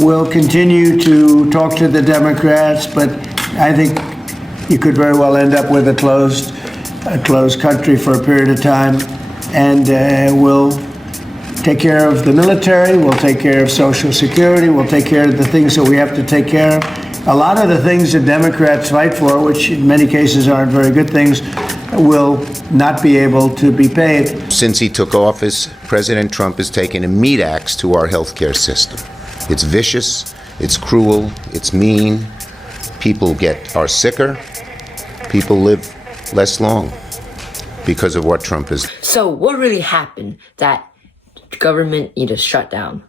We'll continue to talk to the Democrats, but I think you could very well end up with a closed country for a period of time, and we'll take care of the military, we'll take care of Social Security, we'll take care of the things that we have to take care of. A lot of the things that Democrats fight for, which in many cases aren't very good things, will not be able to be paid. Since he took office, President Trump has taken a meat axe to our healthcare system. It's vicious, it's cruel, it's mean. People are sicker, people live less long because of what Trump has. So what really happened that government need a shutdown?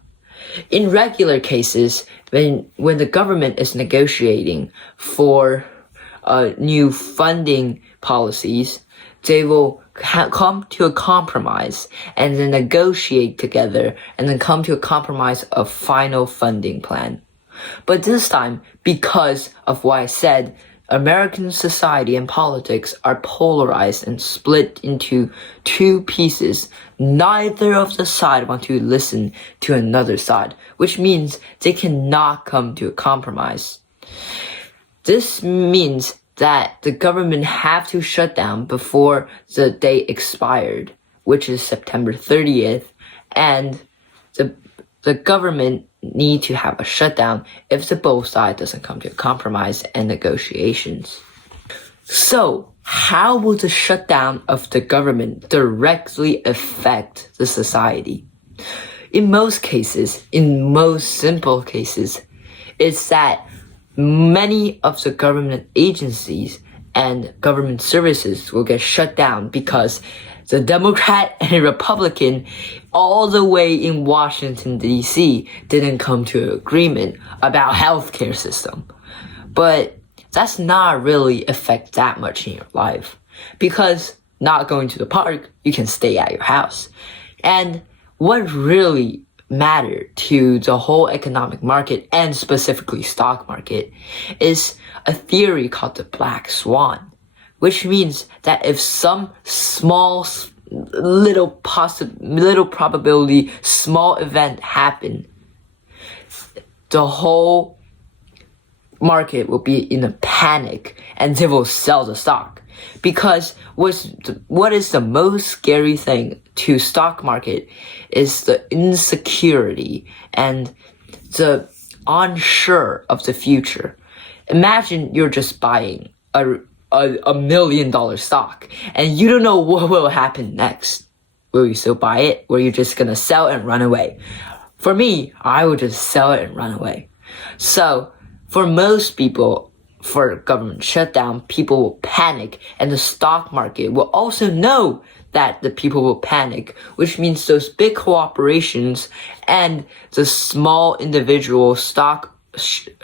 In regular cases, when the government is negotiating for new funding policies, they will come to a compromise and then negotiate together and then come to a compromise of final funding plan. But this time, because of what I said, American society and politics are polarized and split into two pieces. Neither of the side want to listen to another side, which means they cannot come to a compromise. This means that the government have to shut down before the date expired, which is September 30th, and the government need to have a shutdown if the both sides doesn't come to a compromise and negotiations. So, how will the shutdown of the government directly affect the society? In most cases, in most simple cases, it's that many of the government agencies and government services will get shut down because the Democrat and Republican all the way in Washington, D.C. didn't come to an agreement about healthcare system. But that's not really affect that much in your life, because not going to the park, you can stay at your house. And what really mattered to the whole economic market and specifically stock market is a theory called the black swan, which means that if some little probability, small event happen, the whole market will be in a panic and they will sell the stock. Because what is the most scary thing to stock market is the insecurity and the unsure of the future. Imagine you're just buying a $1 million stock and you don't know what will happen next. Will you still buy it, or are you just gonna sell it and run away? For me, I would just sell it and run away. So for most people, for government shutdown, people will panic, and the stock market will also know that the people will panic, which means those big corporations and the small individual stock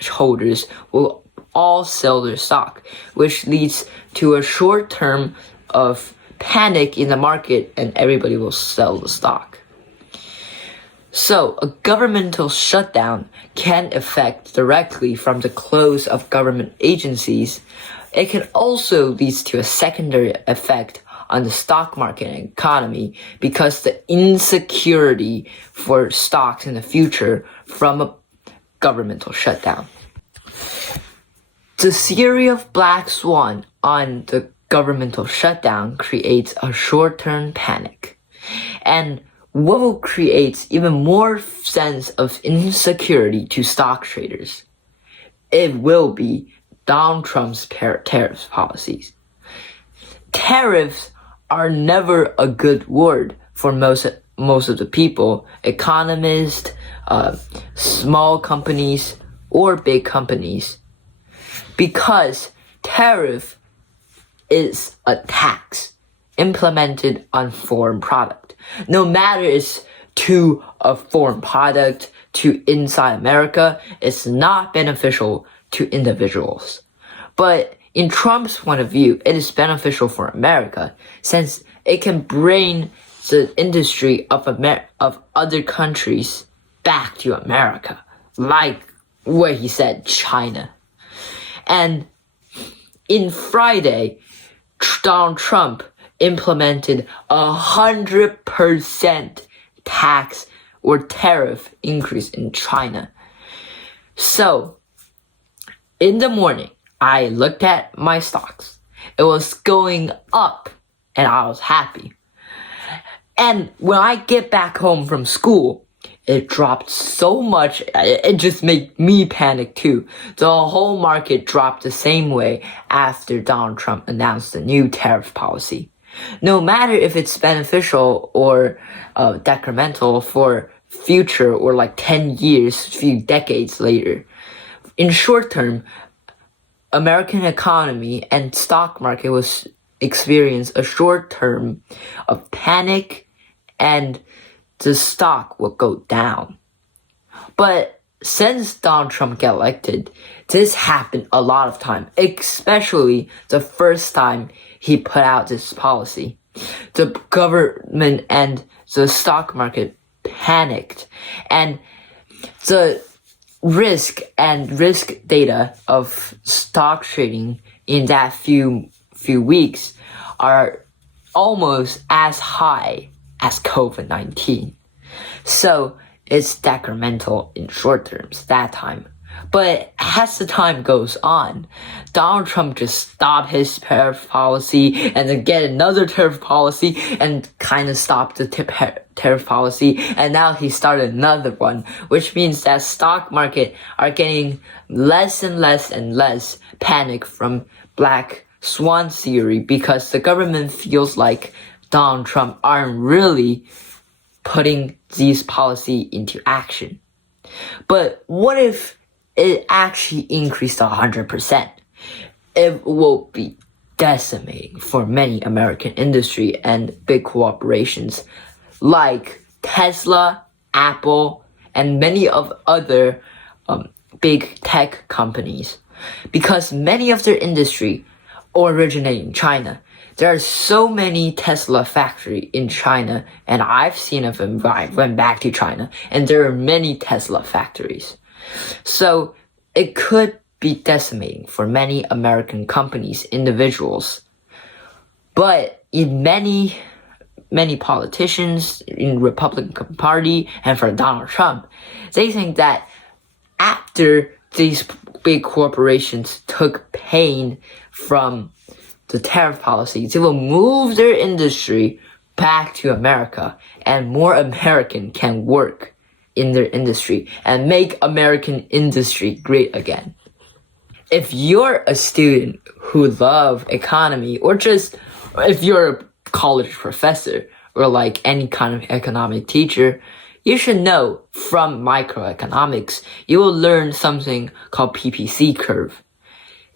holders will all sell their stock, which leads to a short term of panic in the market and everybody will sell the stock. So a governmental shutdown can affect directly from the close of government agencies. It can also lead to a secondary effect on the stock market and economy because the insecurity for stocks in the future from a governmental shutdown. The theory of black swan on the governmental shutdown creates a short-term panic. And what will create even more sense of insecurity to stock traders? It will be Donald Trump's tariff policies. Tariffs are never a good word for most of the people, economists, small companies, or big companies, because tariff is a tax implemented on foreign product. No matter it's to a foreign product to inside America, it's not beneficial to individuals. But in Trump's point of view, it is beneficial for America since it can bring the industry of other countries back to America, like what he said, China. And in Friday, Donald Trump implemented 100% tax or tariff increase in China. So, in the morning, I looked at my stocks. It was going up, and I was happy. And when I get back home from school, it dropped so much, it just made me panic too. The whole market dropped the same way after Donald Trump announced the new tariff policy. No matter if it's beneficial or detrimental for future or like 10 years, few decades later. In short term, American economy and stock market was experience a short term of panic and the stock will go down. But since Donald Trump got elected, this happened a lot of time, especially the first time he put out this policy. The government and the stock market panicked, and the risk data of stock trading in that few weeks are almost as high as COVID-19. So it's detrimental in short terms that time. But as the time goes on, Donald Trump just stopped his tariff policy and then get another tariff policy and kind of stopped the tariff policy, and now he started another one, which means that stock market are getting less and less and less panic from black swan theory because the government feels like Donald Trump aren't really putting these policy into action. But what if it actually increased 100%? It will be decimating for many American industry and big corporations like Tesla, Apple, and many of other big tech companies, because many of their industry originate in China. There are so many Tesla factories in China, and I've seen of them when I went back to China, and there are many Tesla factories. So it could be decimating for many American companies, individuals. But in many politicians in Republican Party and for Donald Trump, they think that after these big corporations took pain from the tariff policies, they will move their industry back to America, and more American can work in their industry and make American industry great again. If you're a student who love economy, or just if you're a college professor or like any kind of economic teacher, you should know from microeconomics, you will learn something called PPC curve.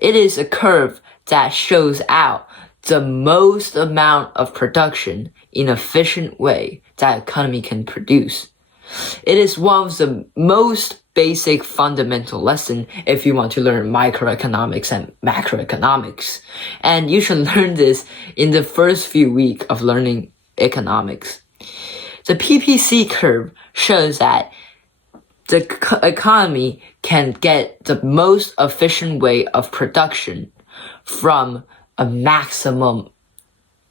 It is a curve that shows out the most amount of production in an efficient way that economy can produce. It is one of the most basic fundamental lesson if you want to learn microeconomics and macroeconomics. And you should learn this in the first few weeks of learning economics. The PPC curve shows that the economy can get the most efficient way of production from a maximum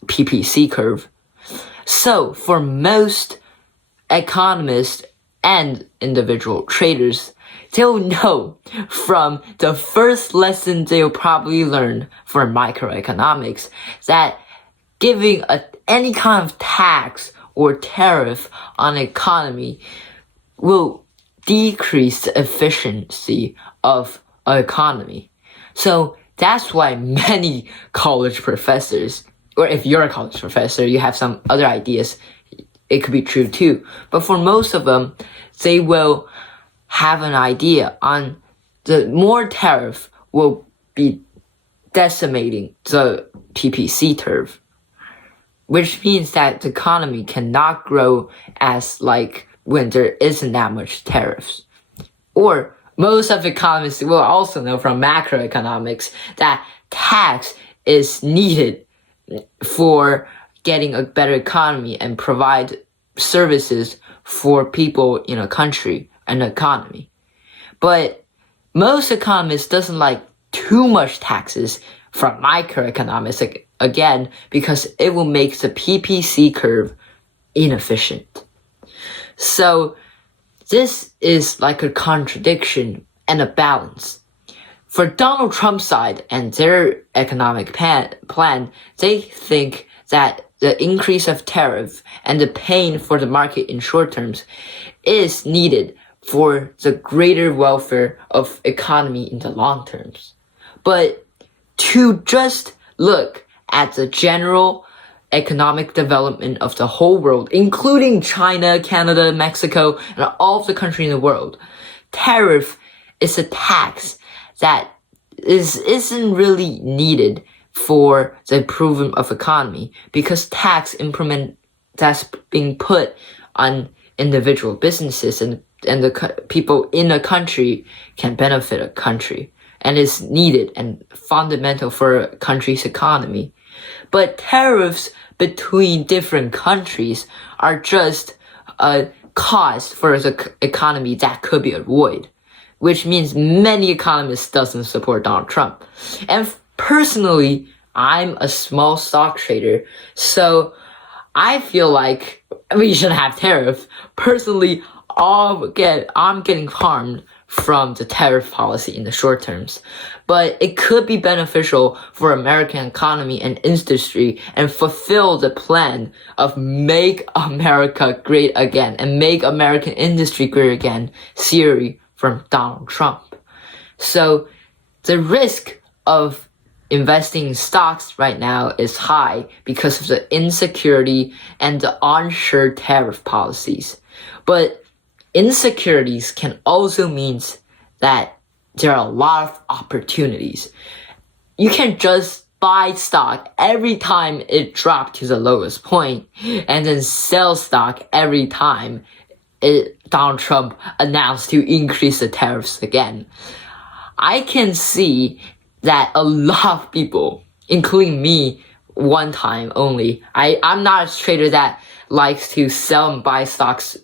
PPC curve. So for most economists and individual traders, they'll know from the first lesson they'll probably learn for microeconomics that giving any kind of tax or tariff on economy will decrease the efficiency of an economy. So that's why many college professors, or if you're a college professor, you have some other ideas, it could be true too. But for most of them, they will have an idea on the more tariff will be decimating the PPC curve, which means that the economy cannot grow as like when there isn't that much tariffs. Or most of economists will also know from macroeconomics that tax is needed for getting a better economy and provide services for people in a country and economy. But most economists doesn't like too much taxes from microeconomics, again, because it will make the PPC curve inefficient. So this is like a contradiction and a balance. For Donald Trump's side and their economic plan, they think that the increase of tariff and the pain for the market in short terms is needed for the greater welfare of economy in the long terms. But to just look at the general economic development of the whole world, including China, Canada, Mexico, and all of the countries in the world, tariff is a tax that isn't really needed for the improvement of economy, because tax implement that's being put on individual businesses and the people in a country can benefit a country and is needed and fundamental for a country's economy. But tariffs between different countries are just a cost for the economy that could be avoided, which means many economists doesn't support Donald Trump. And personally, I'm a small stock trader, so I feel like we should have tariff. Personally, I'm getting harmed from the tariff policy in the short terms, but it could be beneficial for American economy and industry and fulfill the plan of make America great again and make American industry great again theory from Donald Trump. So the risk of investing in stocks right now is high because of the insecurity and the unsure tariff policies. But insecurities can also mean that there are a lot of opportunities. You can't just buy stock every time it dropped to the lowest point and then sell stock every time Donald Trump announced to increase the tariffs again. I can see that a lot of people, including me, one time only. I'm not a trader that likes to sell and buy stocks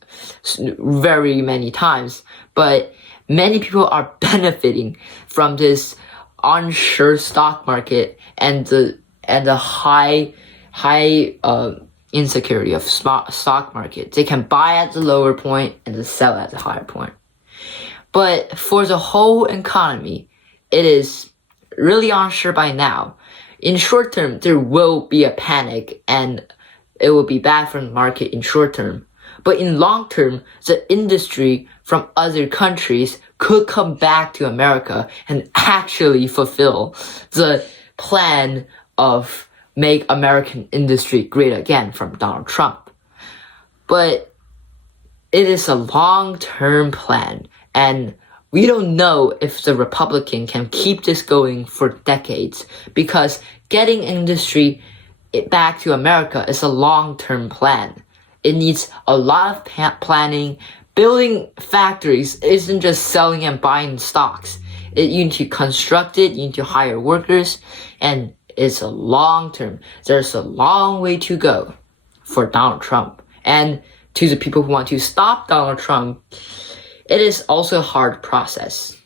very many times, but many people are benefiting from this unsure stock market and the high insecurity of stock market. They can buy at the lower point and then sell at the higher point. But for the whole economy, it is really unsure by now. In short term, there will be a panic and it will be bad for the market in short term. But in long term, the industry from other countries could come back to America and actually fulfill the plan of make American industry great again from Donald Trump. But it is a long-term plan, and we don't know if the Republican can keep this going for decades, because getting industry back to America is a long-term plan. It needs a lot of planning. Building factories isn't just selling and buying stocks. You need to construct it, you need to hire workers, and it's a long term. There's a long way to go for Donald Trump. And to the people who want to stop Donald Trump, it is also a hard process.